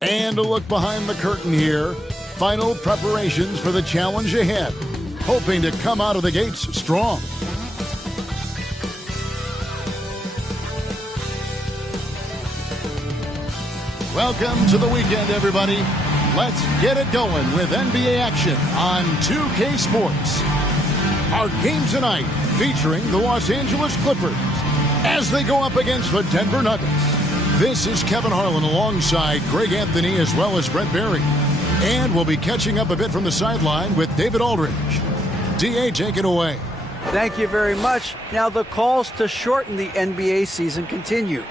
And a look behind the curtain here. Final preparations for the challenge ahead. Hoping to come out of the gates strong. Welcome to the weekend, everybody. Let's get it going with NBA action on 2K Sports. Our game tonight featuring the Los Angeles Clippers as they go up against the Denver Nuggets. This is Kevin Harlan alongside Greg Anthony as well as Brent Berry. And we'll be catching up a bit from the sideline with David Aldridge. D.A., take it away. Thank you very much. Now the calls to shorten the NBA season continue.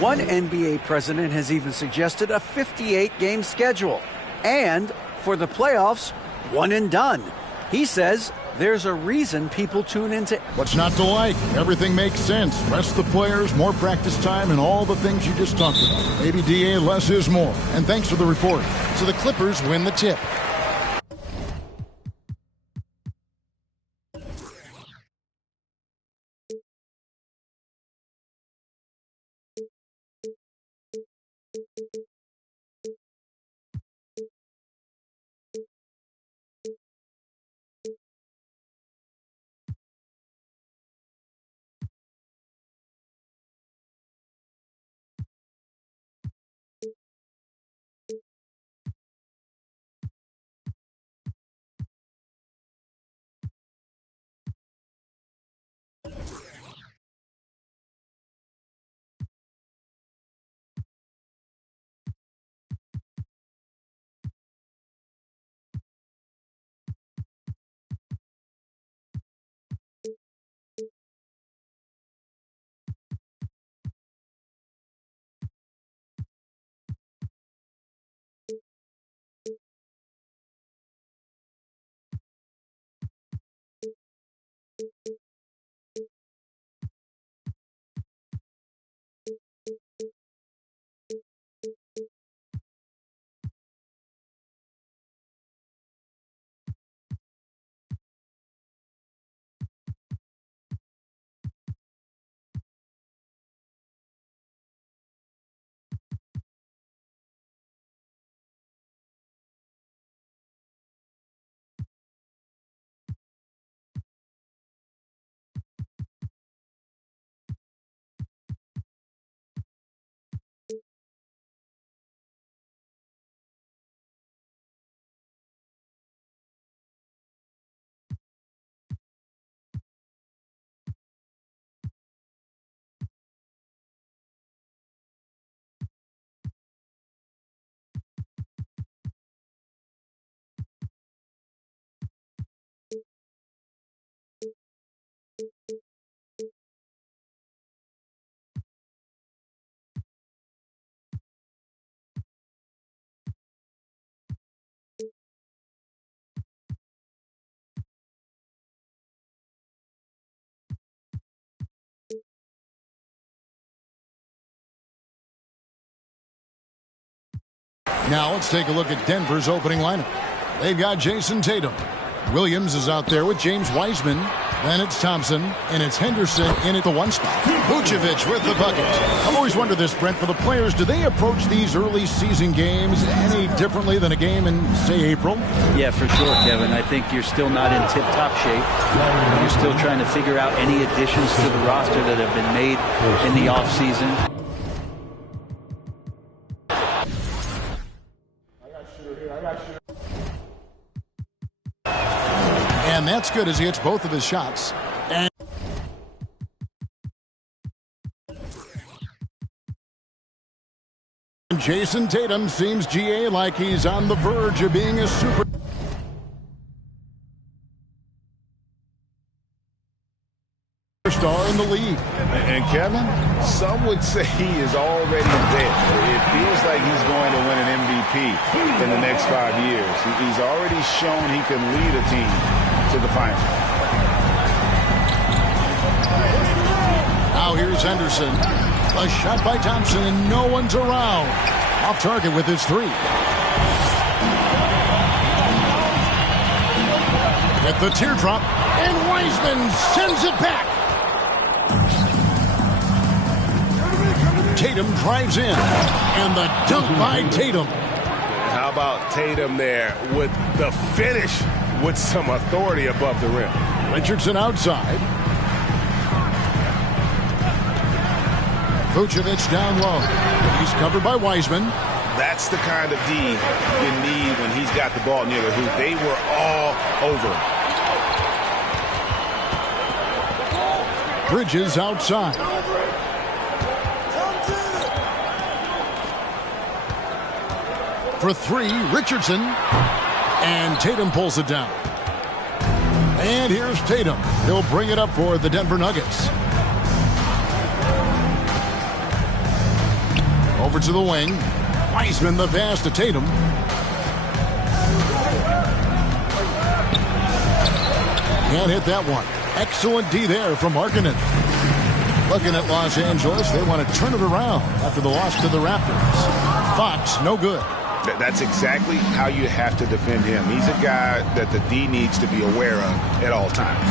One NBA president has even suggested a 58-game schedule. And for the playoffs, one and done. He says there's a reason people tune into. What's not to like? Everything makes sense. Rest the players, more practice time, and all the things you just talked about. Maybe DA, less is more. And thanks for the report. So the Clippers win the tip. Now let's take a look at Denver's opening lineup. They've got Jason Tatum. Williams is out there with James Wiseman. Then it's Thompson, and it's Henderson in at the one spot. Vucevic with the bucket. I've always wondered this, Brent, for the players, do they approach these early season games any differently than a game in, say, April? Yeah, for sure, Kevin. I think you're still not in tip-top shape. You're still trying to figure out any additions to the roster that have been made in the offseason. And that's good as he hits both of his shots. And Jason Tatum seems, GA, like he's on the verge of being a superstar in the league. And Kevin, some would say he is already there. It feels like he's going to win an MVP in the next 5 years. He's already shown he can lead a team to the final. Now here's Henderson. A shot by Thompson, and no one's around. Off target with his three. With the teardrop, and Wiseman sends it back. Tatum drives in, and the dunk by Tatum. about Tatum there with the finish with some authority above the rim. Richardson outside. Vucevic down low. He's covered by Wiseman. That's the kind of D you need when he's got the ball near the hoop. They were all over him. Bridges outside. For three, Richardson. And Tatum pulls it down. And here's Tatum. He'll bring it up for the Denver Nuggets. Over to the wing. Wiseman the pass to Tatum. Can't hit that one. Excellent D there from Markkanen. Looking at Los Angeles, they want to turn it around after the loss to the Raptors. Fox, no good. That's exactly how you have to defend him. He's a guy that the D needs to be aware of at all times.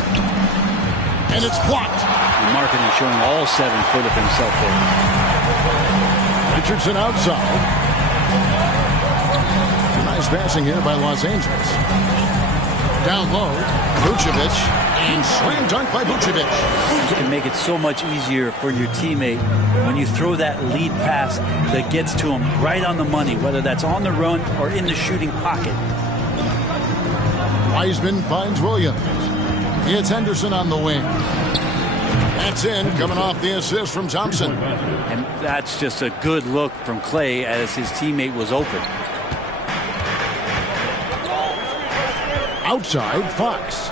And it's blocked. Markkanen showing all 7 foot of himself there. Richardson outside. Nice passing here by Los Angeles. Down low, Vucevic, and slam dunk by Vucevic. You can make it so much easier for your teammate when you throw that lead pass that gets to him right on the money, whether that's on the run or in the shooting pocket. Wiseman finds Williams. It's Henderson on the wing. That's in, coming off the assist from Thompson. And that's just a good look from Clay as his teammate was open. Outside, Fox.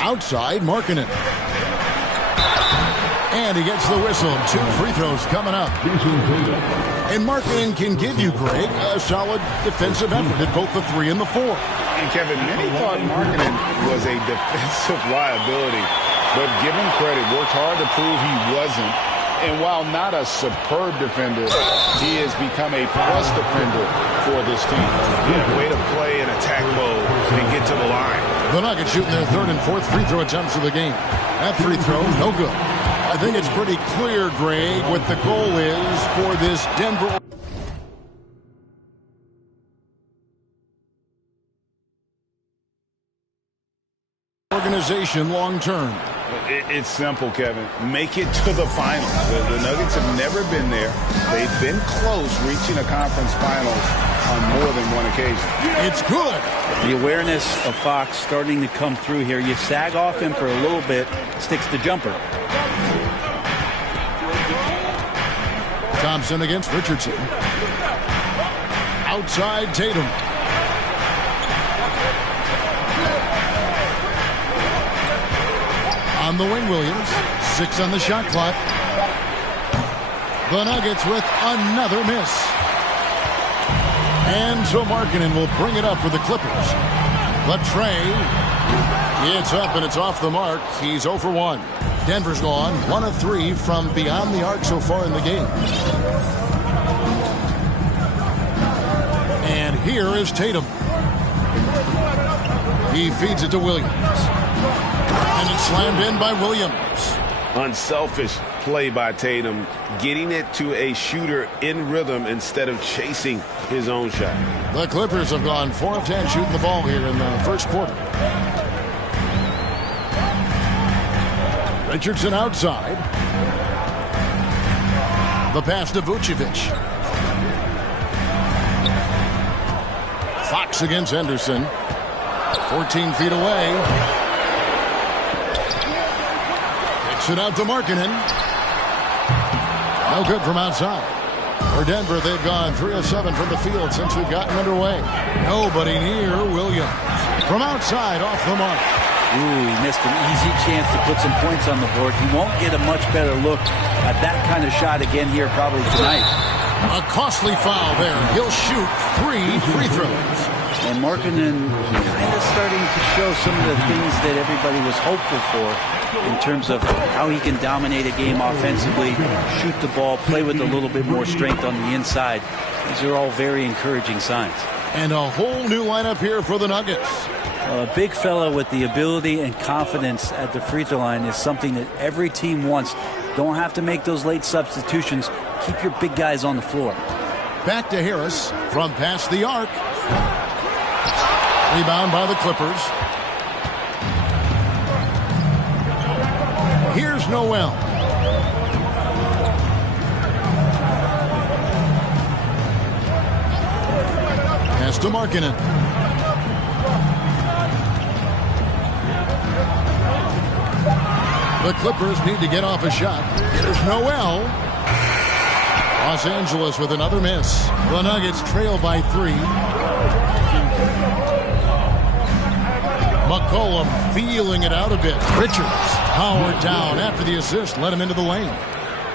Outside, Markkanen. And he gets the whistle. 2 free throws coming up. And Markkanen can give you, Greg, a solid defensive effort at both the 3 and the 4. And Kevin, many thought Markkanen was a defensive liability, but give him credit, worked hard to prove he wasn't. And while not a superb defender, he has become a plus defender for this team. Yeah, way to play in attack mode and get to the line. The Nuggets shooting their 3rd and 4th free throw attempts of the game. That free throw, no good. I think it's pretty clear, Greg, what the goal is for this Denver organization long term. It's simple, Kevin. Make it to the finals. The Nuggets have never been there. They've been close reaching a conference finals on more than one occasion. It's good. The awareness of Fox starting to come through here. You sag off him for a little bit, sticks the jumper. Thompson against Richardson. Outside Tatum. On the wing, Williams. 6 on the shot clock. The Nuggets with another miss. And so Markkanen will bring it up for the Clippers. The tray. It's up and it's off the mark. He's 0 for 1. Denver's gone 1 of 3 from beyond the arc so far in the game. And here is Tatum. He feeds it to Williams. And it's slammed in by Williams. Unselfish play by Tatum, getting it to a shooter in rhythm instead of chasing his own shot. The Clippers have gone 4 of 10 shooting the ball here in the first quarter. Richardson outside. The pass to Vucevic. Fox against Henderson. 14 feet away. Kicks it out to Markkanen. No good from outside. For Denver, they've gone 3 of 7 from the field since we've gotten underway. Nobody near Williams. From outside, off the mark. Ooh, he missed an easy chance to put some points on the board. He won't get a much better look at that kind of shot again here probably tonight. A costly foul there. He'll shoot 3 free throws. And Markkanen kind of starting to show some of the things that everybody was hopeful for in terms of how he can dominate a game offensively, shoot the ball, play with a little bit more strength on the inside. These are all very encouraging signs. And a whole new lineup here for the Nuggets. A big fella with the ability and confidence at the free throw line is something that every team wants. Don't have to make those late substitutions. Keep your big guys on the floor. Back to Harris from past the arc. Rebound by the Clippers. Here's Noel. Pass to Markkanen. The Clippers need to get off a shot. Here's Noel. Los Angeles with another miss. The Nuggets trail by 3. McCollum feeling it out a bit. Richards powered down after the assist. Let him into the lane.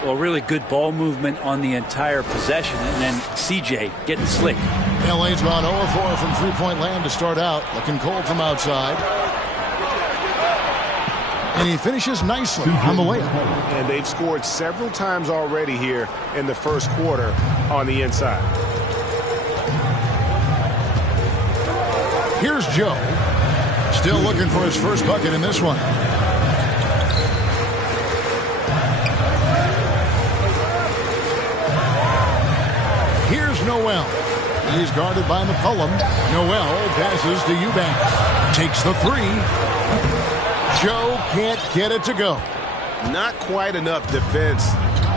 Well, really good ball movement on the entire possession. And then CJ getting slick. LA's gone 0-4 from three-point land to start out. Looking cold from outside. And he finishes nicely on the layup. And they've scored several times already here in the first quarter on the inside. Here's Joe. Still looking for his first bucket in this one. Here's Noel. He's guarded by McCollum. Noel passes to Eubanks. Takes the 3. Joe can't get it to go. Not quite enough defense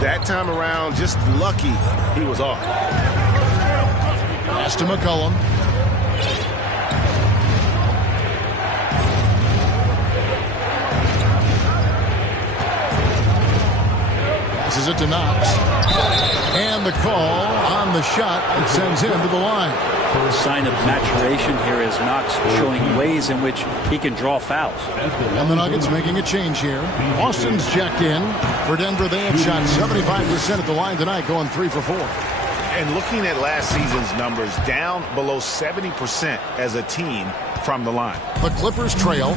that time around. Just lucky he was off. Pass to McCollum. Passes it to Knox. And the call on the shot that sends him to the line. First sign of maturation here is Knox showing ways in which he can draw fouls. And the Nuggets making a change here. Austin's checked in. For Denver, they have shot 75% at the line tonight, going 3 for 4. And looking at last season's numbers, down below 70% as a team from the line. The Clippers trail.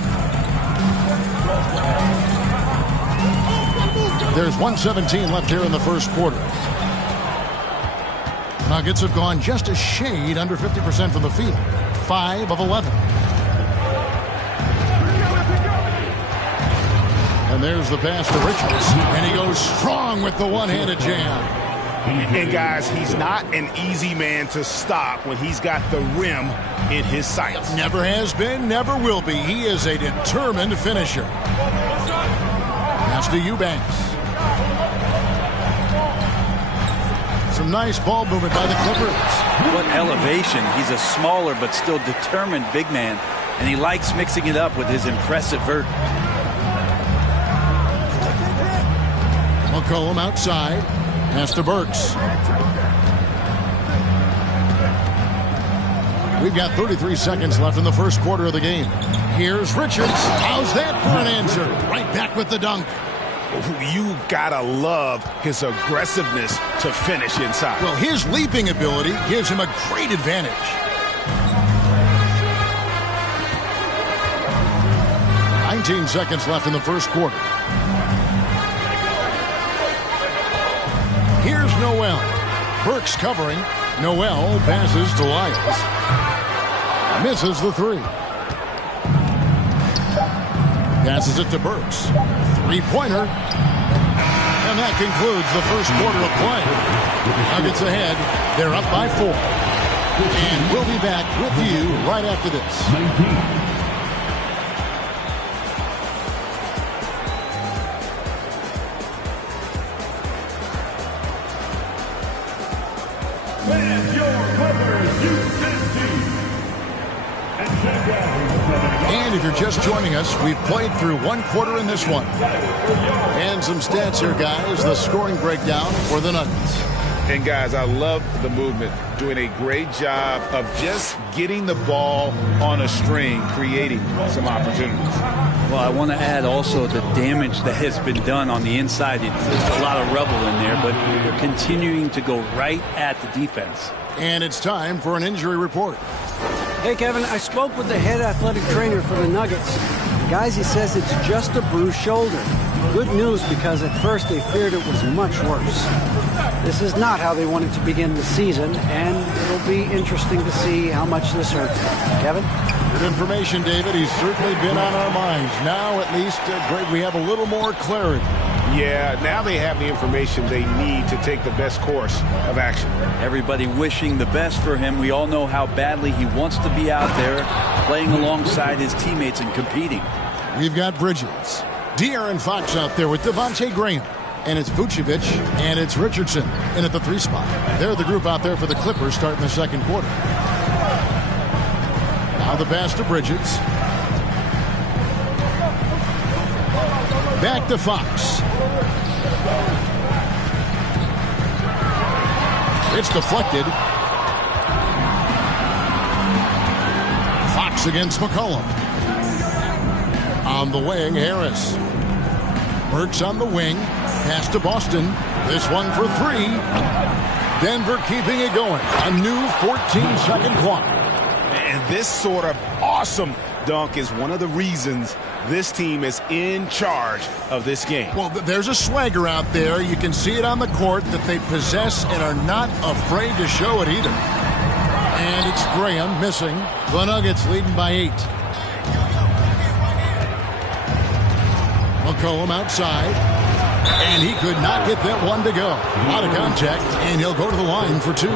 There's 1:17 left here in the first quarter. Nuggets have gone just a shade under 50% from the field. 5 of 11. And there's the pass to Richards. And he goes strong with the one-handed jam. And guys, he's not an easy man to stop when he's got the rim in his sights. Never has been, never will be. He is a determined finisher. Pass to Eubanks. Some nice ball movement by the Clippers. What elevation. He's a smaller but still determined big man. And he likes mixing it up with his impressive vert. McCollum outside. Pass to Burks. We've got 33 seconds left in the first quarter of the game. Here's Richards. How's that for an answer? Right back with the dunk. You gotta love his aggressiveness to finish inside. Well, his leaping ability gives him a great advantage. "19 seconds left in the first quarter. Here's Noel. Burks covering. Noel passes to Lyles. Misses the 3. Passes it to Burks. Three-pointer. And that concludes the first quarter of play. Nuggets ahead. They're up by 4. And we'll be back with you right after this. 19. And if you're just joining us, we've played through one quarter in this one. And some stats here, guys. The scoring breakdown for the Nuggets. And guys, I love the movement. Doing a great job of just getting the ball on a string, creating some opportunities. Well, I want to add also the damage that has been done on the inside. There's a lot of rubble in there, but they're continuing to go right at the defense. And it's time for an injury report. Hey, Kevin, I spoke with the head athletic trainer for the Nuggets. Guys, he says it's just a bruised shoulder. Good news, because at first they feared it was much worse. This is not how they wanted to begin the season, and it'll be interesting to see how much this hurts. Kevin? Good information, David. He's certainly been on our minds. Now, at least, Greg, we have a little more clarity. Yeah, now they have the information they need to take the best course of action. Everybody wishing the best for him. We all know how badly he wants to be out there playing alongside his teammates and competing. We've got Bridges. De'Aaron Fox out there with Devontae Graham. And it's Vucevic and it's Richardson in at the 3 spot. They're the group out there for the Clippers starting the second quarter. Now the pass to Bridges. Back to Fox. It's deflected. Fox against McCollum. On the wing, Harris. Burks on the wing. Pass to Boston. This one for 3. Denver keeping it going. A new 14-second clock. And this sort of awesome dunk is one of the reasons this team is in charge of this game. Well, there's a swagger out there. You can see it on the court that they possess and are not afraid to show it either. And it's Graham missing. The Nuggets leading by 8. McCollum outside. And he could not get that one to go. Out of contact, and he'll go to the line for 2.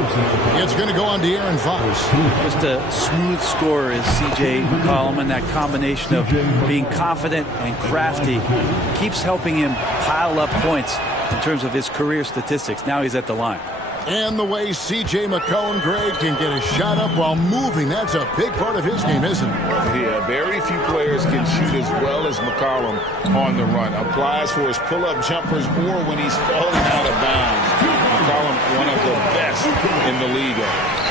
It's going to go on De'Aaron Fox. Just a smooth scorer is C.J. McCollum, and that combination of being confident and crafty keeps helping him pile up points in terms of his career statistics. Now he's at the line. And the way C.J. McCollum, Greg, can get a shot up while moving, that's a big part of his game, isn't it? Yeah, very few players can shoot as well as McCollum on the run. Applies for his pull-up jumpers or when he's falling out of bounds. McCollum, one of the best in the league.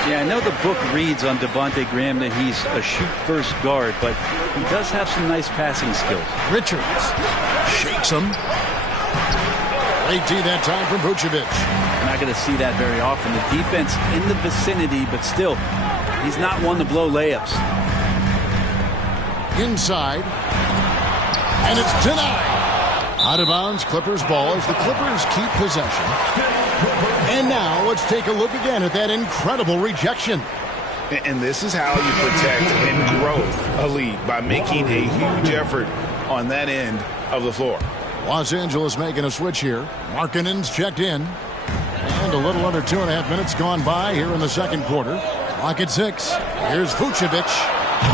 Yeah, I know the book reads on Devontae Graham that he's a shoot-first guard, but he does have some nice passing skills. Richards shakes him. Late D that time from Vucevic. Not going to see that very often. The defense in the vicinity, but still, he's not one to blow layups. Inside. And it's denied. Out of bounds, Clippers ball as the Clippers keep possession. And now let's take a look again at that incredible rejection. And this is how you protect and grow a lead, by making a huge effort on that end of the floor. Los Angeles making a switch here. Markkanen's checked in. And a little under 2.5 minutes gone by here in the second quarter. Clock at 6. Here's Vucevic.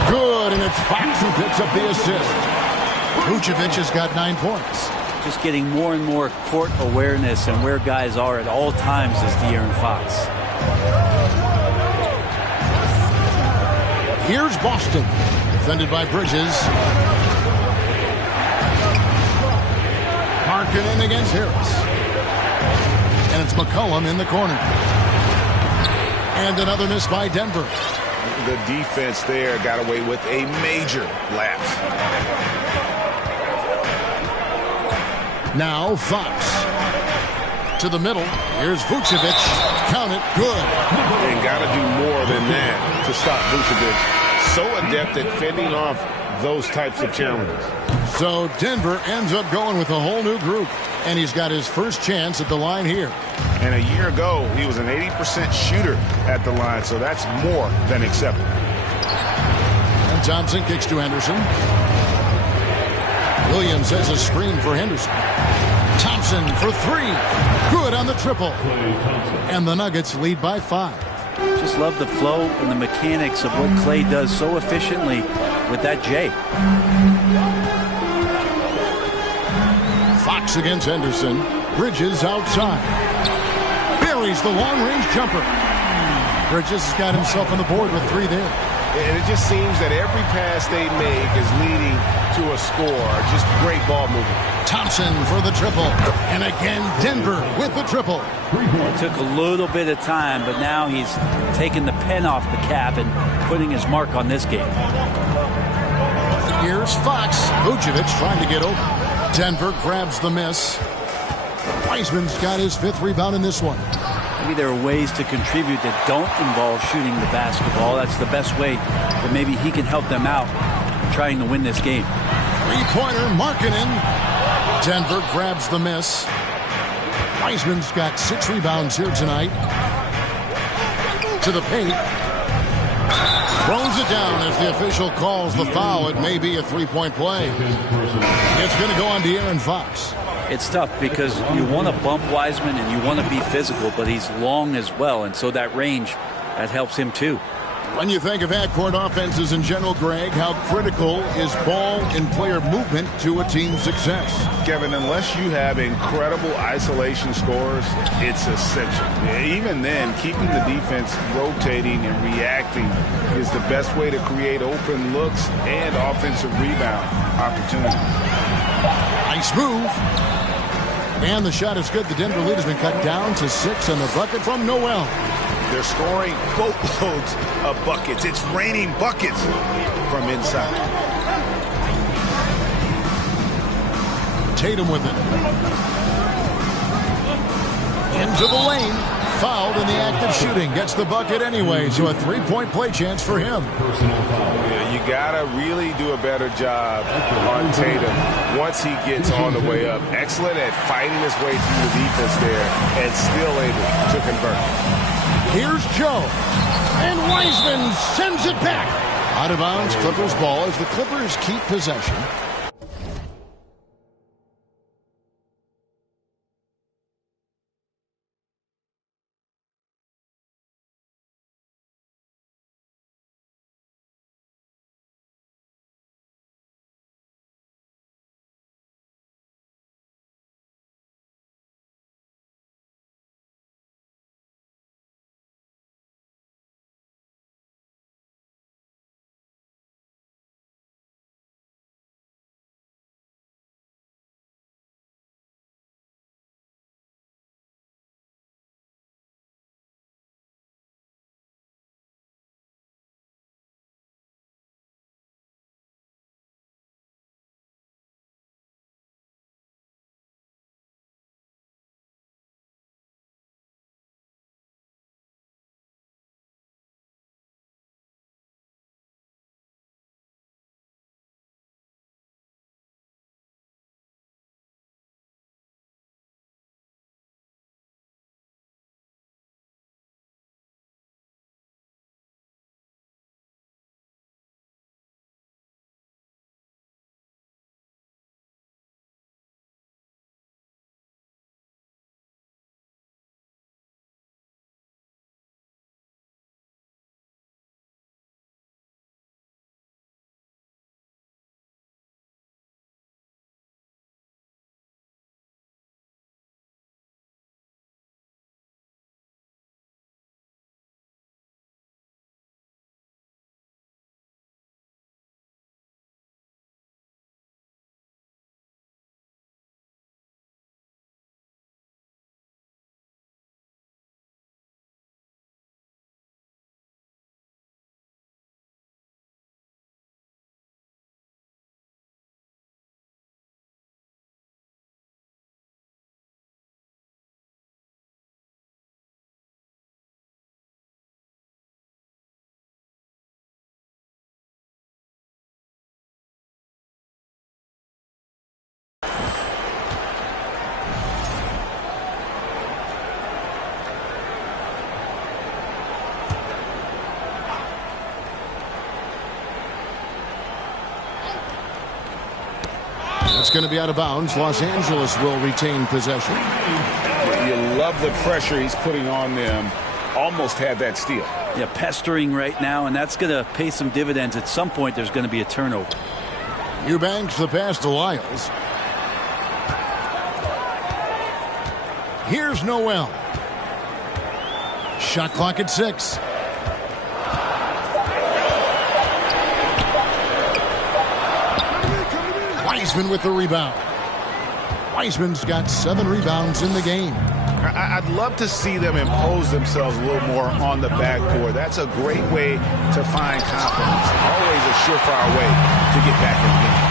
Good, and it's Fox who picks up the assist. Vucevic has got 9 points. Just getting more and more court awareness and where guys are at all times is De'Aaron Fox. Here's Boston. Defended by Bridges. Markkanen against Harris. And it's McCollum in the corner. And another miss by Denver. The defense there got away with a major lapse. Now Fox. To the middle. Here's Vucevic. Count it. Good. And got to do more than that to stop Vucevic. So adept at fending off those types of challenges. So Denver ends up going with a whole new group. And he's got his first chance at the line here. And a year ago, he was an 80% shooter at the line, so that's more than acceptable. And Thompson kicks to Henderson. Williams has a screen for Henderson. Thompson for 3. Good on the triple. And the Nuggets lead by 5. Just love the flow and the mechanics of what Clay does so efficiently with that J. Fox against Henderson. Bridges outside. Buries the long-range jumper. Bridges has got himself on the board with 3 there. And it just seems that every pass they make is leading to a score. Just great ball movement. Thompson for the triple. And again, Denver with the triple. It took a little bit of time, but now he's taking the pen off the cap and putting his mark on this game. Here's Fox. Vucevic trying to get over. Denver grabs the miss. Wiseman's got his 5th rebound in this one. Maybe there are ways to contribute that don't involve shooting the basketball. That's the best way that maybe he can help them out trying to win this game. 3-pointer, Markkanen. Denver grabs the miss. Wiseman's got 6 rebounds here tonight. To the paint. Throws it down as the official calls the foul. It may be a 3-point play. It's going to go on De'Aaron Fox. It's tough because you want to bump Wiseman and you want to be physical, but he's long as well, and so that range, that helps him too. When you think of half-court offenses in general, Greg, how critical is ball and player movement to a team's success? Kevin, unless you have incredible isolation scores, it's essential. Even then, keeping the defense rotating and reacting is the best way to create open looks and offensive rebound opportunities. Nice move. And the shot is good. The Denver lead has been cut down to 6 on the bucket from Noel. They're scoring boatloads of buckets. It's raining buckets from inside. Tatum with it. Into the lane. Fouled in the act of shooting. Gets the bucket anyway, so a three-point play chance for him. Yeah, you got to really do a better job on Tatum once he gets on the way up. Excellent at fighting his way through the defense there and still able to convert. Here's Joe. And Wiseman sends it back. Out of bounds, Clippers ball as the Clippers keep possession. It's going to be out of bounds. Los Angeles will retain possession. You love the pressure he's putting on them. Almost had that steal. Yeah, pestering right now, and that's going to pay some dividends. At some point, there's going to be a turnover. Eubanks the pass to Lyles. Here's Noel. Shot clock at 6. Wiseman with the rebound. Wiseman's got 7 rebounds in the game. I'd love to see them impose themselves a little more on the backboard. That's a great way to find confidence. Always a surefire way to get back in the game.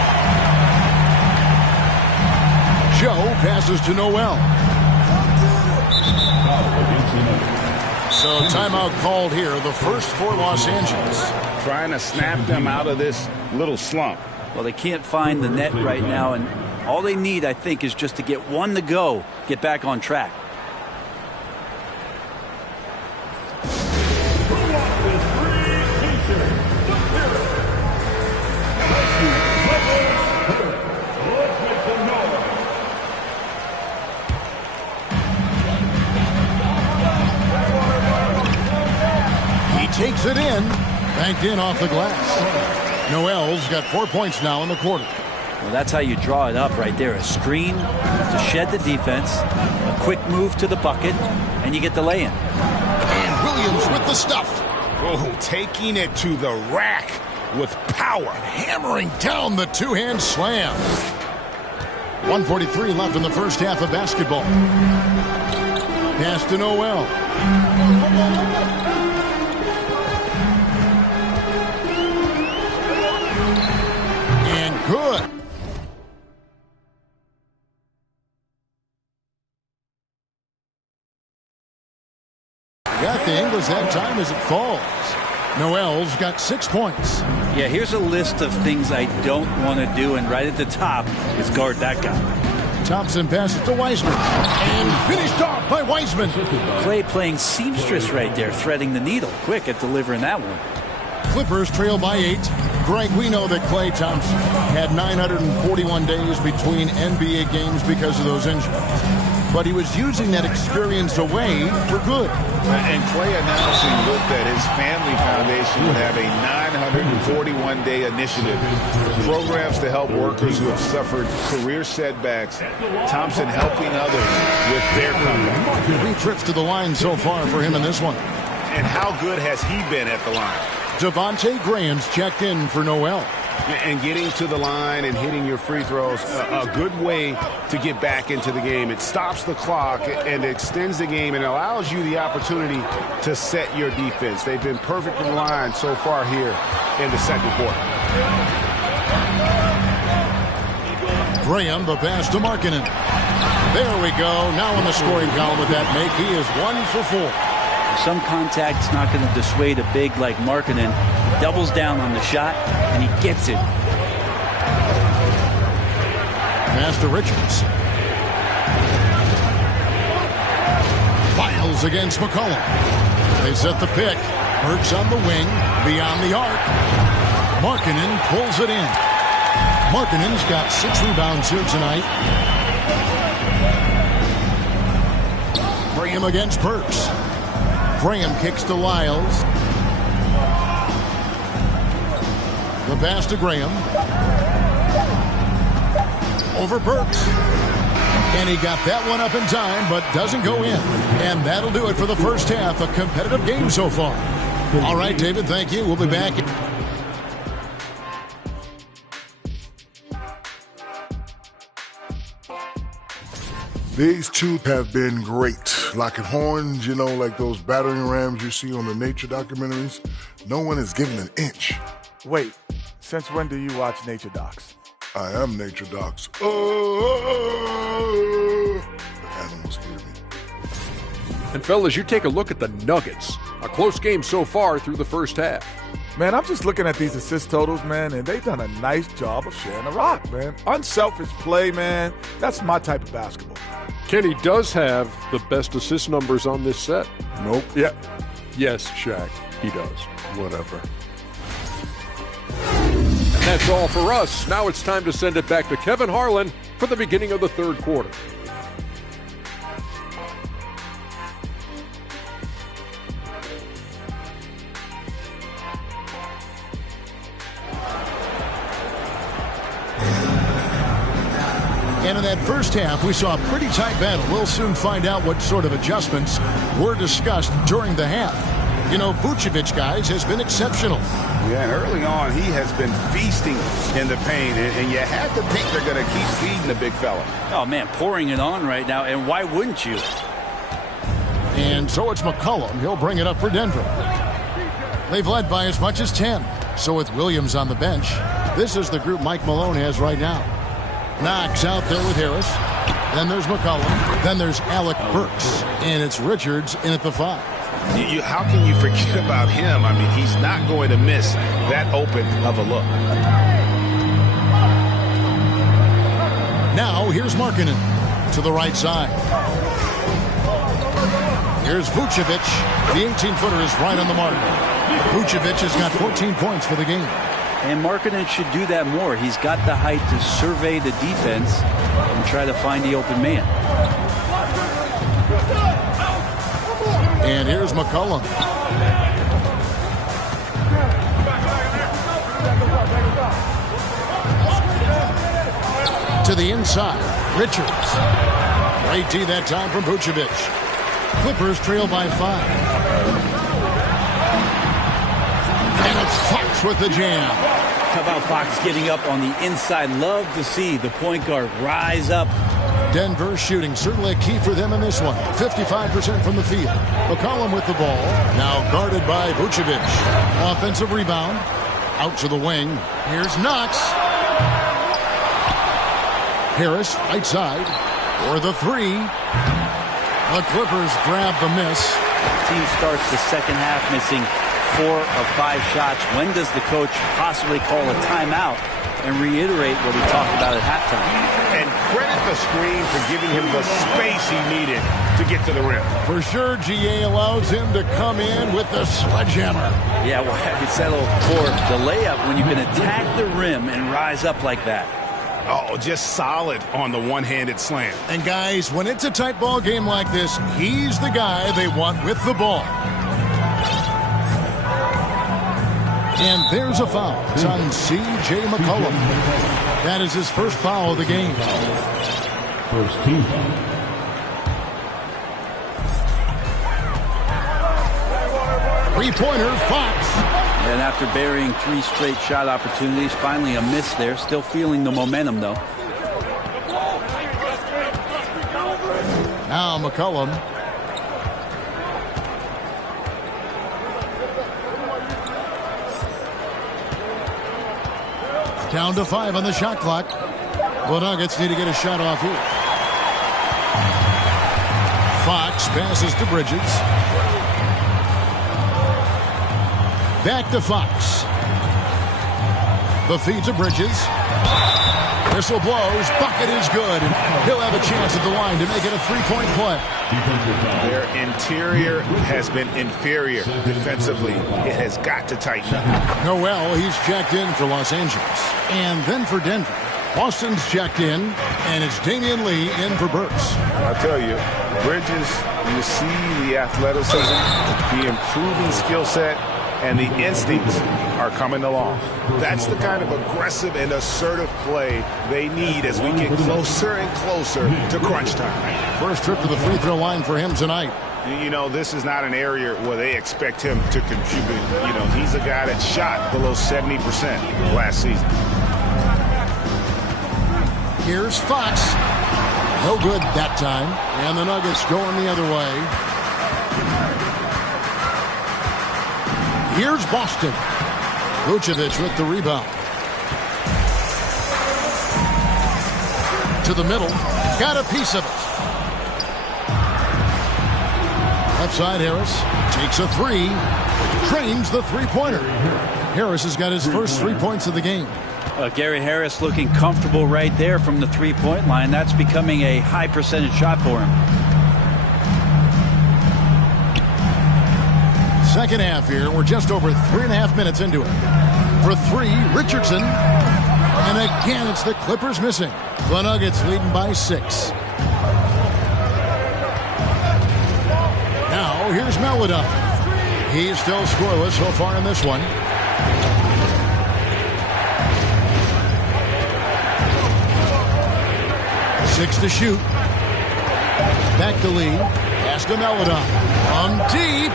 Joe passes to Noel. So timeout called here, the first for Los Angeles. Trying to snap them out of this little slump. Well, they can't find the net right now, and all they need, I think, is just to get one to go, get back on track. Pulls it in. Banked in off the glass. Noel's got 4 points now in the quarter. Well, that's how you draw it up right there. A screen to shed the defense, a quick move to the bucket, and you get the lay-in. And Williams with the stuff. Oh, taking it to the rack with power. Hammering down the two-hand slam. 1:43 left in the first half of basketball. Pass to Noel. And good. Got the English that time as it falls. Noel's got 6 points. Yeah, here's a list of things I don't want to do, and right at the top is guard that guy. Thompson passes to Wiseman. And finished off by Wiseman. Clay playing seamstress right there, threading the needle. Quick at delivering that one. Clippers trail by 8. Greg, we know that Klay Thompson had 941 days between NBA games because of those injuries. But he was using that experience away for good. And Klay announcing that his family foundation would have a 941-day initiative. Programs to help workers who have suffered career setbacks. Thompson helping others with their company. 3 trips to the line so far for him in this one. And how good has he been at the line? Devontae Graham's checked in for Noel. And getting to the line and hitting your free throws, a good way to get back into the game. It stops the clock and extends the game and allows you the opportunity to set your defense. They've been perfect in the line so far here in the second quarter. Graham, the pass to Markkanen. There we go. Now in the scoring column with that make. He is 1 for 4. Some contact's not going to dissuade a big like Markkanen. He doubles down on the shot, and he gets it. Pass to Richards. Biles against McCollum. They set the pick. Burks on the wing, beyond the arc. Markkanen pulls it in. Markkanen's got 6 rebounds here tonight. Graham against Burks. Graham kicks to Lyles. The pass to Graham. Over Burks. And he got that one up in time, but doesn't go in. And that'll do it for the first half. A competitive game so far. All right, David, thank you. We'll be back. These two have been great. Locking horns, you know, like those battering rams you see on the nature documentaries. No one is given an inch. Wait, since when do you watch nature docs? I am nature docs. The animals hear me. And fellas, you take a look at the Nuggets. A close game so far through the first half. Man, I'm just looking at these assist totals, man, and they've done a nice job of sharing the rock, man. Unselfish play, man. That's my type of basketball. Kenny does have the best assist numbers on this set. Nope. Yeah. Yes, Shaq, he does. Whatever. And that's all for us. Now it's time to send it back to Kevin Harlan for the beginning of the third quarter. And in that first half, we saw a pretty tight battle. We'll soon find out what sort of adjustments were discussed during the half. You know, Vucevic, guys, has been exceptional. Yeah, and early on, he has been feasting in the paint, and you have to think they're going to keep feeding the big fella. Oh, man, pouring it on right now, and why wouldn't you? And so it's McCollum. He'll bring it up for Denver. They've led by as much as 10. So with Williams on the bench, this is the group Mike Malone has right now. Knox out there with Harris. Then there's McCollum. Then there's Alec Burks. And it's Richards in at the 5. How can you forget about him? I mean, he's not going to miss that open of a look. Now here's Markkanen to the right side. Here's Vucevic. The 18-footer is right on the mark. Vucevic has got 14 points for the game. And Markkanen should do that more. He's got the height to survey the defense and try to find the open man. And here's McCollum. To the inside. Richards. Great D that time from Vucevic. Clippers trail by 5. And it's Fox with the jam. How about Fox getting up on the inside? Love to see the point guard rise up. Denver shooting, certainly a key for them in this one. 55% from the field. McCollum with the ball. Now guarded by Vucevic. Offensive rebound. Out to the wing. Here's Knox. Harris, right side. For the 3. The Clippers grab the miss. The team starts the second half missing 4 of 5 shots. When does the coach possibly call a timeout and reiterate what he talked about at halftime? And credit the screen for giving him the space he needed to get to the rim. For sure, GA allows him to come in with the sledgehammer. Yeah, well, you settle for the layup when you can attack the rim and rise up like that. Oh, just solid on the one-handed slam. And guys, when it's a tight ball game like this, he's the guy they want with the ball. And there's a foul. It's on C.J. McCollum. That is his first foul of the game. First team foul. Three-pointer, Fox. And after burying 3 straight shot opportunities, finally a miss there. Still feeling the momentum, though. Now McCollum. Down to 5 on the shot clock. The Nuggets need to get a shot off here. Fox passes to Bridges. Back to Fox. The feed to Bridges. Whistle blows. Bucket is good. He'll have a chance at the line to make it a 3-point play. Their interior has been inferior defensively. It has got to tighten up. Noel, he's checked in for Los Angeles. And then for Denver. Boston's checked in, and it's Damian Lee in for Burks. I'll tell you, Bridges, you see the athleticism, the improving skill set, and the instincts are coming along. That's the kind of aggressive and assertive play they need as we get closer and closer to crunch time. First trip to the free throw line for him tonight. You know, this is not an area where they expect him to contribute. You know, he's a guy that shot below 70% last season. Here's Fox. No good that time. And the Nuggets going the other way. Here's Boston. Vucevic with the rebound. To the middle. Got a piece of it. Left side, Harris takes a 3. Drains the three-pointer. Harris has got his first 3 points of the game. Gary Harris looking comfortable right there from the three-point line. That's becoming a high percentage shot for him. Second half here. We're just over 3.5 minutes into it. For 3, Richardson. And again, it's the Clippers missing. The Nuggets leading by 6. Now, here's Melodon. He's still scoreless so far in this one. Six to shoot. Back to Lee. Pass to Melodon. From deep.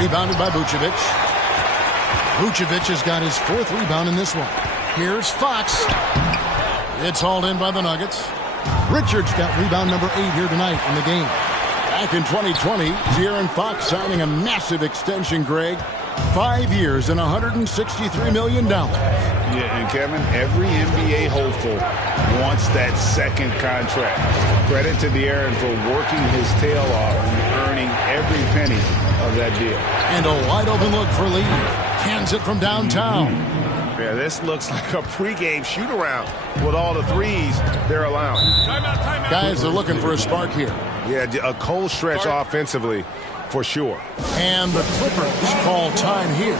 Rebounded by Vucevic. Vucevic has got his 4th rebound in this one. Here's Fox. It's hauled in by the Nuggets. Richards got rebound number 8 here tonight in the game. Back in 2020, De'Aaron Fox signing a massive extension, Greg. 5 years and $163 million. Yeah, and Kevin, every NBA hopeful wants that second contract. Credit to De'Aaron for working his tail off and earning every penny of that deal. And a wide open look for Lee. Cans it from downtown. Yeah, this looks like a pregame shoot-around with all the threes they're allowing. Timeout. Guys are looking for a spark here. Yeah, a cold stretch offensively for sure. And the Clippers call time here.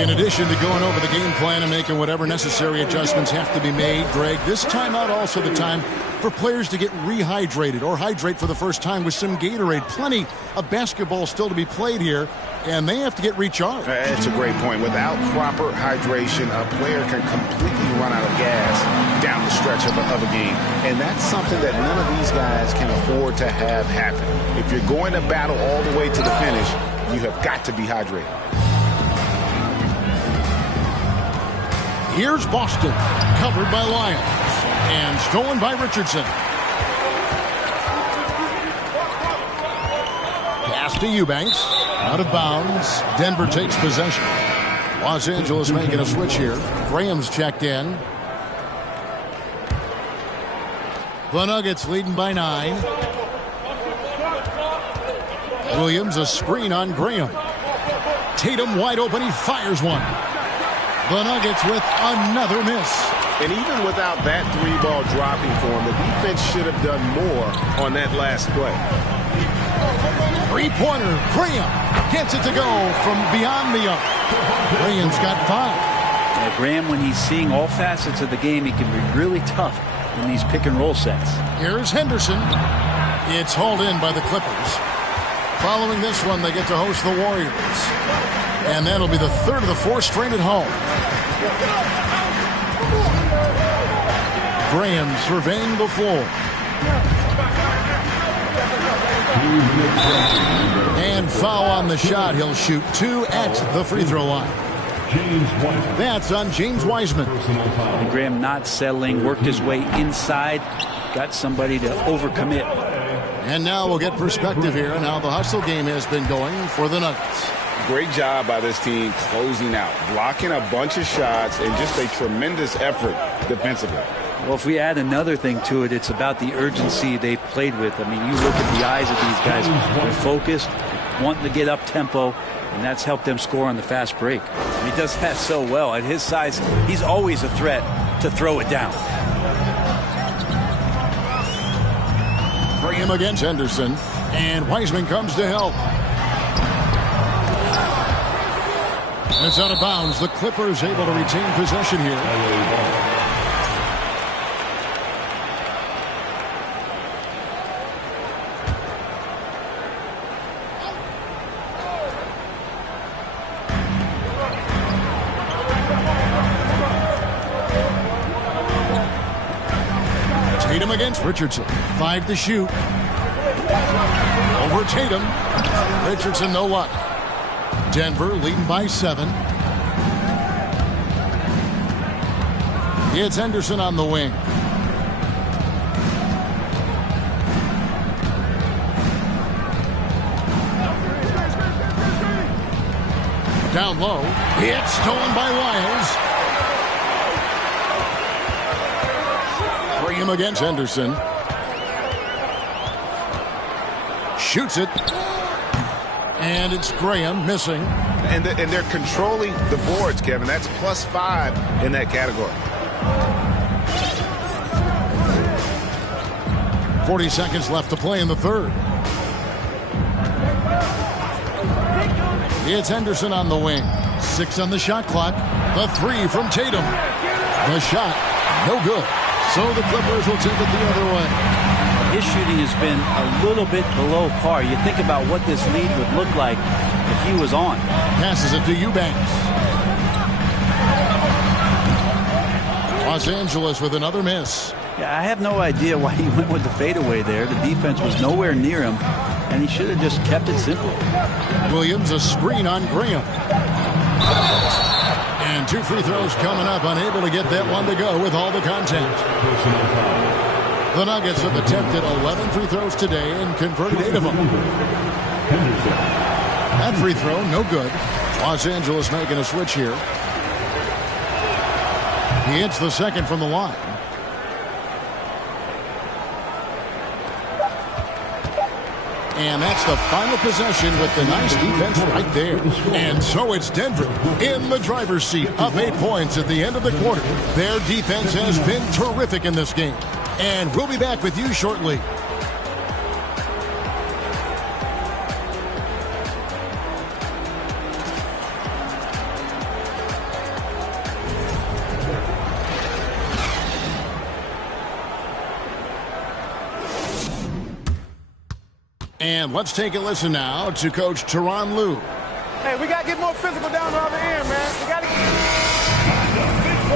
In addition to going over the game plan and making whatever necessary adjustments have to be made, Greg, this timeout also the time for players to get rehydrated or hydrate for the first time with some Gatorade. Plenty of basketball still to be played here, and they have to get recharged. That's a great point. Without proper hydration, a player can completely run out of gas down the stretch of a game. And that's something that none of these guys can afford to have happen. If you're going to battle all the way to the finish, you have got to be hydrated. Here's Boston, covered by Lyons, and stolen by Richardson. Pass to Eubanks, out of bounds. Denver takes possession. Los Angeles making a switch here. Graham's checked in. The Nuggets leading by 9. Williams, a screen on Graham. Tatum wide open, he fires one. The Nuggets with another miss. And even without that three-ball dropping for him, the defense should have done more on that last play. Three-pointer, Graham gets it to go from beyond the arc. Graham's got 5. Yeah, Graham, when he's seeing all facets of the game, he can be really tough in these pick-and-roll sets. Here's Henderson. It's hauled in by the Clippers. Following this one, they get to host the Warriors. And that'll be the third of the 4 straight at home. Graham surveying the floor. And foul on the shot. He'll shoot 2 at the free throw line. That's on James Wiseman. And Graham not settling, worked his way inside, got somebody to overcommit. And now we'll get perspective here on how the hustle game has been going for the Nuggets. Great job by this team closing out, blocking a bunch of shots, and just a tremendous effort defensively. Well, if we add another thing to it, it's about the urgency they've played with. I mean, you look at the eyes of these guys. They're focused, wanting to get up tempo, and that's helped them score on the fast break. He does that so well. At his size, he's always a threat to throw it down. Graham against Henderson, and Wiseman comes to help. It's out of bounds. The Clippers able to retain possession here. Tatum against Richardson. 5 to shoot. Over Tatum. Richardson no luck. Denver leading by 7. It's Henderson on the wing. Down low. It's stolen by Lyles. Graham against Henderson. Shoots it. And it's Graham missing. And they're controlling the boards, Kevin. That's +5 in that category. 40 seconds left to play in the third. It's Henderson on the wing. 6 on the shot clock. The 3 from Tatum. The shot, no good. So the Clippers will take it the other way. His shooting has been a little bit below par. You think about what this lead would look like if he was on. Passes it to Eubanks. Los Angeles with another miss. Yeah, I have no idea why he went with the fadeaway there. The defense was nowhere near him, and he should have just kept it simple. Williams, a screen on Graham. And 2 free throws coming up, unable to get that one to go with all the contact. The Nuggets have attempted 11 free throws today and converted 8 of them. That free throw, no good. Los Angeles making a switch here. He hits the second from the line. And that's the final possession with the nice defense right there. And so it's Denver in the driver's seat, up 8 points at the end of the quarter. Their defense has been terrific in this game. And we'll be back with you shortly. And let's take a listen now to Coach Tyronn Lue. Hey, we got to get more physical down the other end, man. We got to.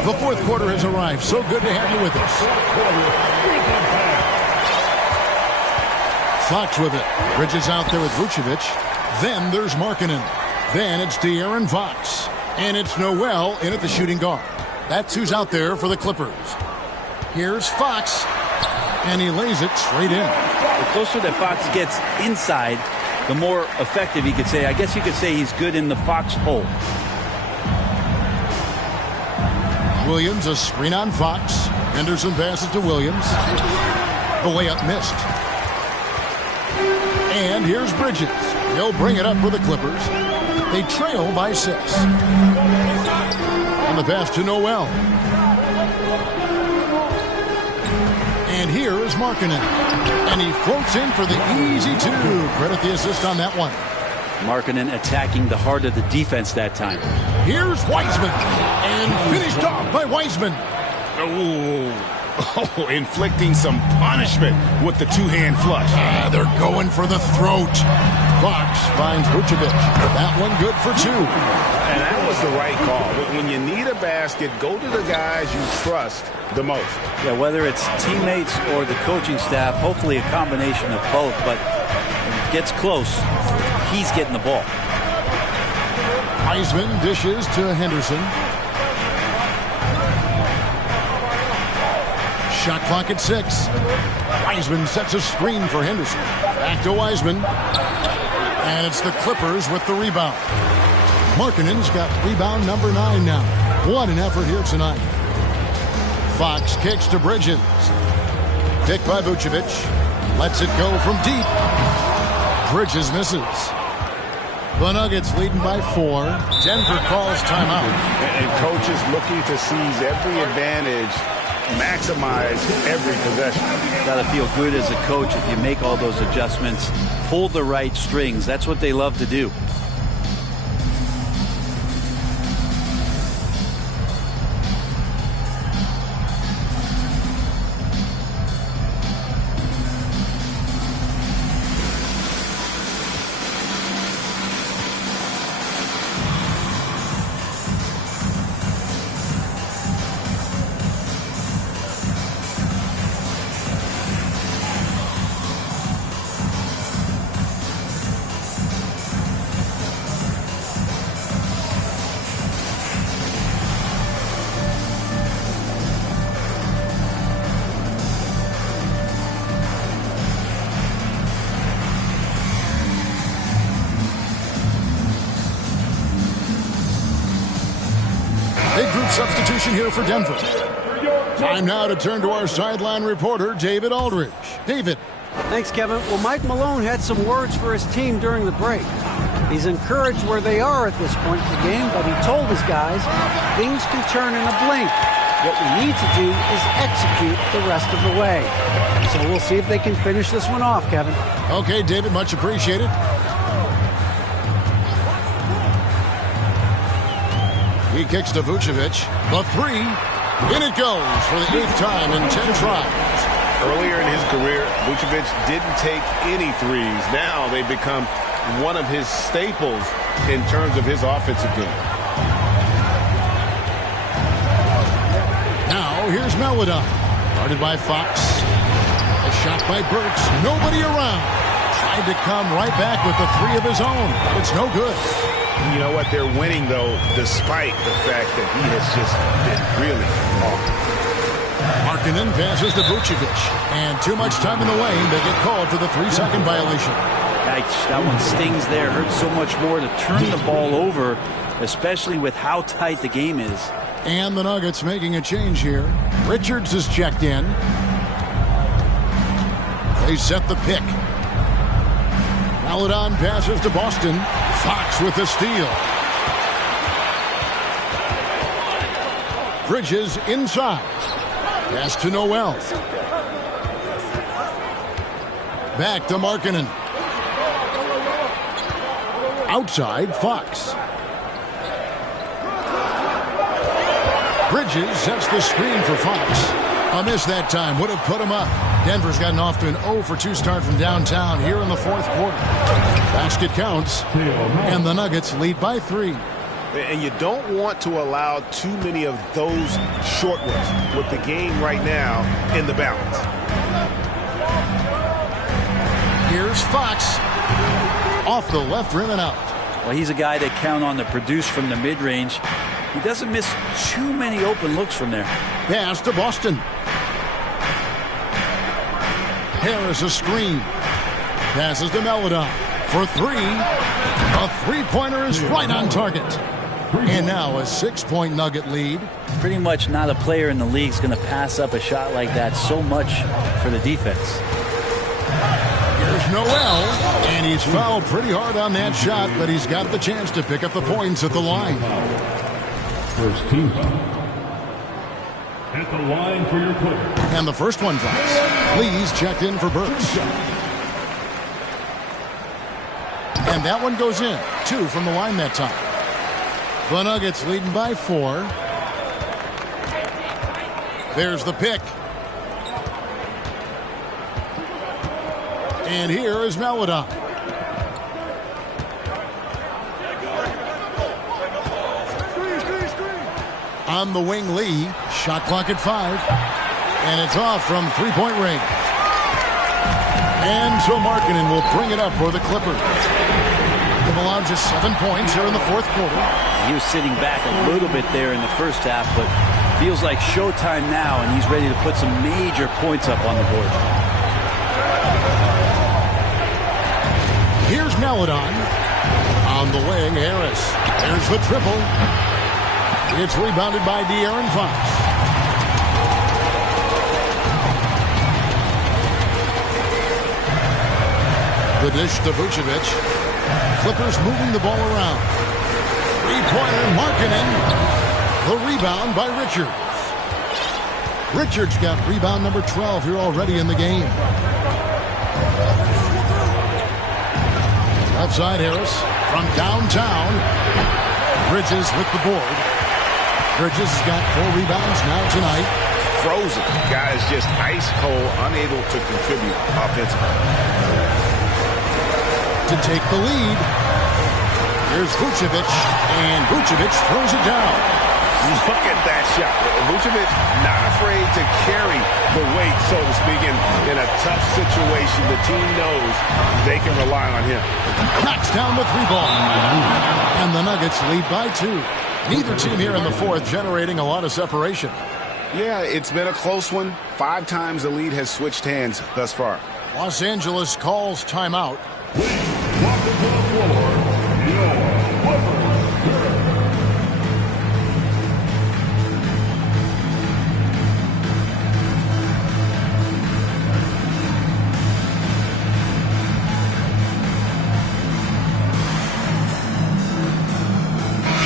The fourth quarter has arrived. So good to have you with us. Fox with it. Bridges out there with Vucevic. Then there's Markkanen. Then it's De'Aaron Fox. And it's Noel in at the shooting guard. That's who's out there for the Clippers. Here's Fox. And he lays it straight in. The closer that Fox gets inside, the more effective he could say. I guess you could say he's good in the Fox hole. Williams, a screen on Fox. Henderson passes to Williams. The layup missed. And here's Bridges. He'll bring it up for the Clippers. They trail by 6. And the pass to Noel. And here is Markkanen. And he floats in for the easy 2. Credit the assist on that one. Markkanen attacking the heart of the defense that time. Here's Wiseman. And finished off by Wiseman. Oh, inflicting some punishment with the two-hand flush. They're going for the throat. Fox finds Vucevic. That one good for 2. And that was the right call. When you need a basket, go to the guys you trust the most. Yeah, whether it's teammates or the coaching staff, hopefully a combination of both. But when it gets close, he's getting the ball. Wiseman dishes to Henderson. Shot clock at 6. Wiseman sets a screen for Henderson. Back to Wiseman. And it's the Clippers with the rebound. Markkanen's got rebound number 9 now. What an effort here tonight. Fox kicks to Bridges. Picked by Vucevic. Lets it go from deep. Bridges misses. The Nuggets leading by 4. Denver calls timeout. And coaches looking to seize every advantage, maximize every possession. Got to feel good as a coach if you make all those adjustments, pull the right strings. That's what they love to do. Big group substitution here for Denver. Time now to turn to our sideline reporter, David Aldridge. David. Thanks, Kevin. Well, Mike Malone had some words for his team during the break. He's encouraged where they are at this point in the game, but he told his guys things can turn in a blink. What we need to do is execute the rest of the way. So we'll see if they can finish this one off, Kevin. Okay, David, much appreciated. He kicks to Vucevic. The 3. In it goes for the 8th time in 10 tries. Earlier in his career, Vucevic didn't take any threes. Now they become one of his staples in terms of his offensive game. Now here's Maledon. Guarded by Fox. A shot by Burks. Nobody around. Tried to come right back with the 3 of his own. It's no good. You know what? They're winning, though, despite the fact that he has just been really off. Markkanen passes to Vucevic. And too much time in the lane. They get called for the 3-second violation. That one stings there. Hurts so much more to turn the ball over, especially with how tight the game is. And the Nuggets making a change here. Richards is checked in. They set the pick. Maledon passes to Boston. Fox with the steal. Bridges inside. Pass to Noel. Back to Markkanen. Outside, Fox. Bridges sets the screen for Fox. A miss that time would have put him up. Denver's gotten off to an 0 for 2 start from downtown here in the fourth quarter. Basket counts, and the Nuggets lead by 3. And you don't want to allow too many of those short ones with the game right now in the balance. Here's Fox. Off the left rim and out. Well, he's a guy that count on to produce from the mid-range. He doesn't miss too many open looks from there. Pass to Boston. Harris a screen. Passes to Melodon for 3. A three-pointer is right on target. And now a 6-point Nugget lead. Pretty much not a player in the league is going to pass up a shot like that so much for the defense. Here's Noel, and he's fouled pretty hard on that shot, but he's got the chance to pick up the points at the line. First team foul. At the line for your Clippers. And the first one drops. Lee's checked in for Burks. And that one goes in. 2 from the line that time. The Nuggets leading by 4. There's the pick. And here is Melodon. On the wing, Lee. Shot clock at 5. And it's off from three-point range. And so Markkanen will bring it up for the Clippers. They've allowed just 7 points here in the fourth quarter. He was sitting back a little bit there in the first half, but feels like showtime now, and he's ready to put some major points up on the board. Here's Melodon. On the wing, Harris. There's the triple. It's rebounded by De'Aaron Fox. The dish to Vucevic. Clippers moving the ball around. Three-pointer, Markkanen. The rebound by Richards. Richards got rebound number 12 here already in the game. Left side, Harris from downtown. Bridges with the board. Bridges has got 4 rebounds now tonight. Frozen. Guys just ice cold, unable to contribute offensively. To take the lead. Here's Vucevic, and Vucevic throws it down. Look at that shot. Vucevic not afraid to carry the weight, so to speak, in a tough situation. The team knows they can rely on him. Knocks down the 3-ball. And the Nuggets lead by 2. Neither team here in the fourth generating a lot of separation. Yeah, it's been a close one. 5 times the lead has switched hands thus far. Los Angeles calls timeout. Welcome to the floor, your Clippers.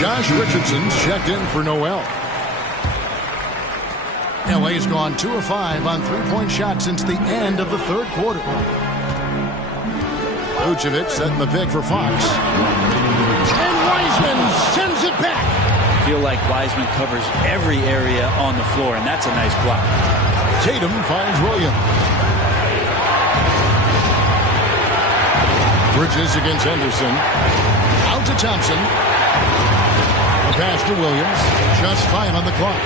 Josh Richardson's checked in for Noel. LA's gone 2 of 5 on 3-point shots since the end of the third quarter. Vucevic setting the pick for Fox. And Wiseman sends it back. I feel like Wiseman covers every area on the floor, and that's a nice block. Tatum finds Williams. Bridges against Henderson. Out to Thompson. A pass to Williams. Just 5 on the clock.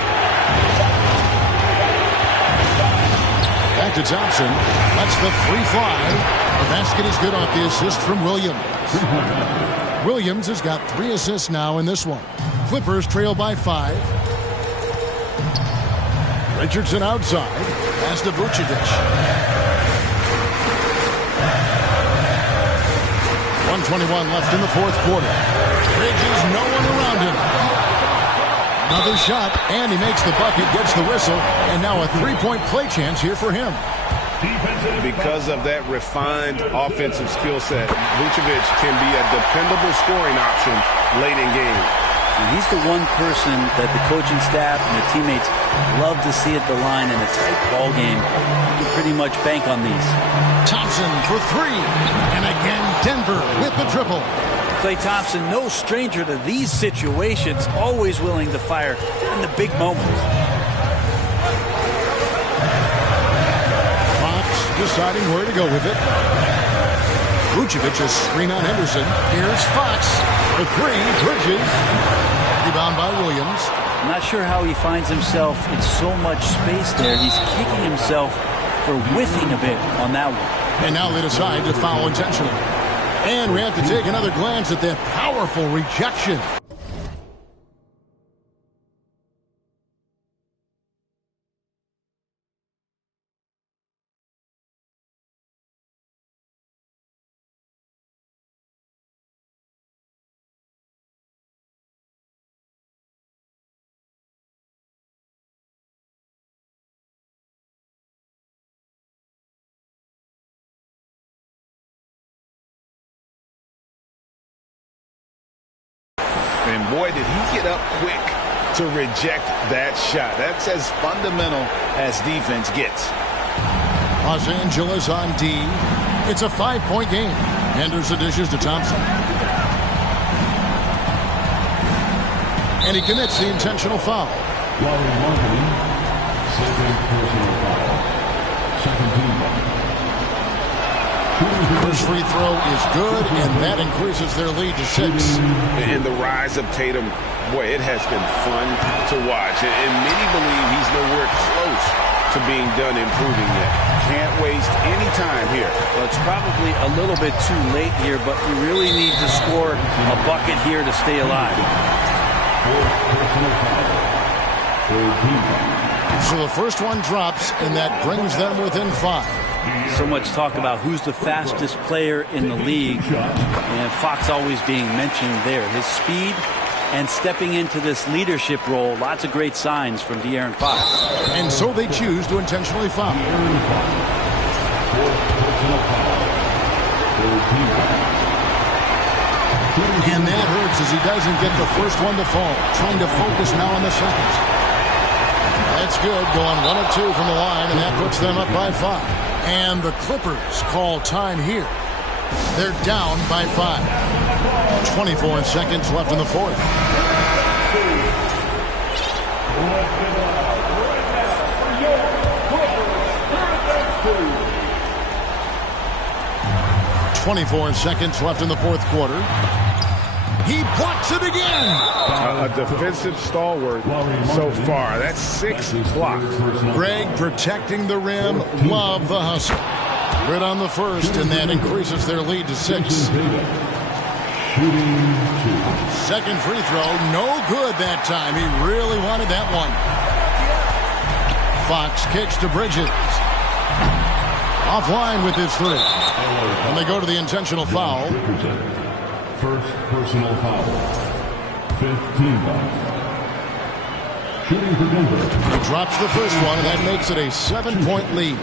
Back to Thompson. Lets the 3 fly. The basket is good off the assist from Williams. Williams has got 3 assists now in this one. Clippers trail by 5. Richardson outside. Pass to Vucevic. 1:21 left in the fourth quarter. Bridges, no one around him. Another shot, and he makes the bucket, gets the whistle, and now a 3-point play chance here for him. Because of that refined offensive skill set, Vucevic can be a dependable scoring option late in games. And he's the one person that the coaching staff and the teammates love to see at the line in a tight ball game. You can pretty much bank on these. Thompson for 3, and again Denver with the triple. Klay Thompson, no stranger to these situations, always willing to fire in the big moments. Fox deciding where to go with it. Vucevic is screen on Henderson. Here's Fox. The three, Bridges. Rebound by Williams. I'm not sure how he finds himself in so much space there. He's kicking himself for whiffing a bit on that one. And now they decide to foul intentionally. And we have to take another glance at that powerful rejection. And boy, did he get up quick to reject that shot. That's as fundamental as defense gets. Los Angeles on D. It's a 5-point game. Henderson dishes to Thompson. And he commits the intentional foul. Second team foul. First free throw is good, and that increases their lead to 6. And the rise of Tatum, boy, it has been fun to watch. And many believe he's nowhere close to being done improving yet. Can't waste any time here. Well, it's probably a little bit too late here, but you really need to score a bucket here to stay alive. So the first one drops, and that brings them within 5. So much talk about who's the fastest player in the league, and Fox always being mentioned there. His speed and stepping into this leadership role, lots of great signs from De'Aaron Fox. And so they choose to intentionally foul. And that hurts as he doesn't get the first one to fall. Trying to focus now on the second. That's good, going 1 of 2 from the line, and that puts them up by 5. And the Clippers call time here. They're down by 5. 24 seconds left in the fourth. Seconds left in the fourth quarter. He blocks it again. A defensive stalwart so far. That's 6 blocks. Greg protecting the rim. Love the hustle. Good on the first, and that increases their lead to 6. Second free throw, no good that time. He really wanted that one. Fox kicks to Bridges. Offline with his 3. And they go to the intentional foul. First personal foul. 15 foul. Shooting for Denver. He drops the first one, and that makes it a 7-point lead.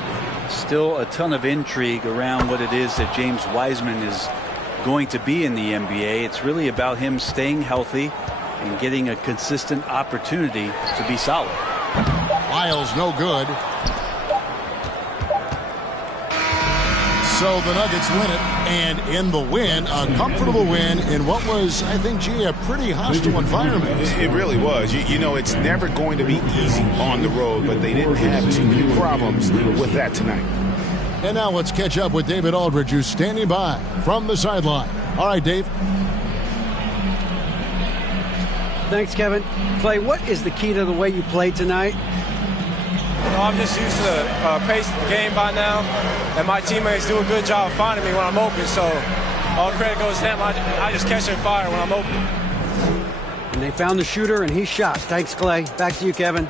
Still a ton of intrigue around what it is that James Wiseman is going to be in the NBA. It's really about him staying healthy and getting a consistent opportunity to be solid. Lyles no good. So the Nuggets win it, and in the win, a comfortable win in what was, I think, gee, a pretty hostile environment. It really was. You know, it's never going to be easy on the road, but they didn't have too many problems with that tonight. And now let's catch up with David Aldridge, who's standing by from the sideline. All right, Dave. Thanks, Kevin. Clay, what is the key to the way you played tonight? I'm just used to the pace of the game by now, and my teammates do a good job finding me when I'm open, so all credit goes to them. I just catch and fire when I'm open. And they found the shooter, and he shot. Thanks, Clay. Back to you, Kevin.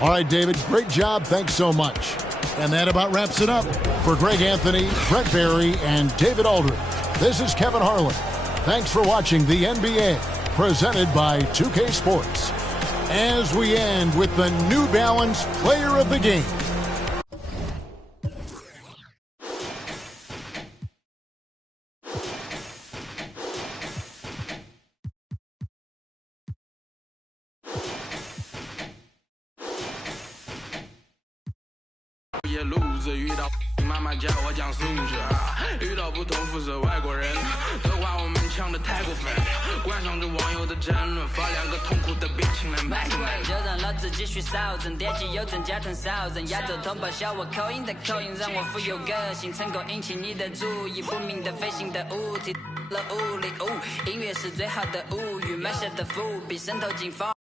All right, David, great job. Thanks so much. And that about wraps it up. For Greg Anthony, Brett Barry, and David Aldridge, this is Kevin Harlan. Thanks for watching the NBA, presented by 2K Sports. As we end with the New Balance Player of the Game. loser, 遇到妈妈叫我讲数学。遇到不同肤色外国人，都怪我们抢的太过分，观赏着网友的争论，发两个痛苦的表情来卖个萌。就让老子继续扫帚，踮起右正加臀扫人，亚洲同胞笑我口音的口音，让我富有个性，成功引起你的注意，不明的飞行的物体了物理，音乐是最好的物语，埋下的伏笔渗透进风。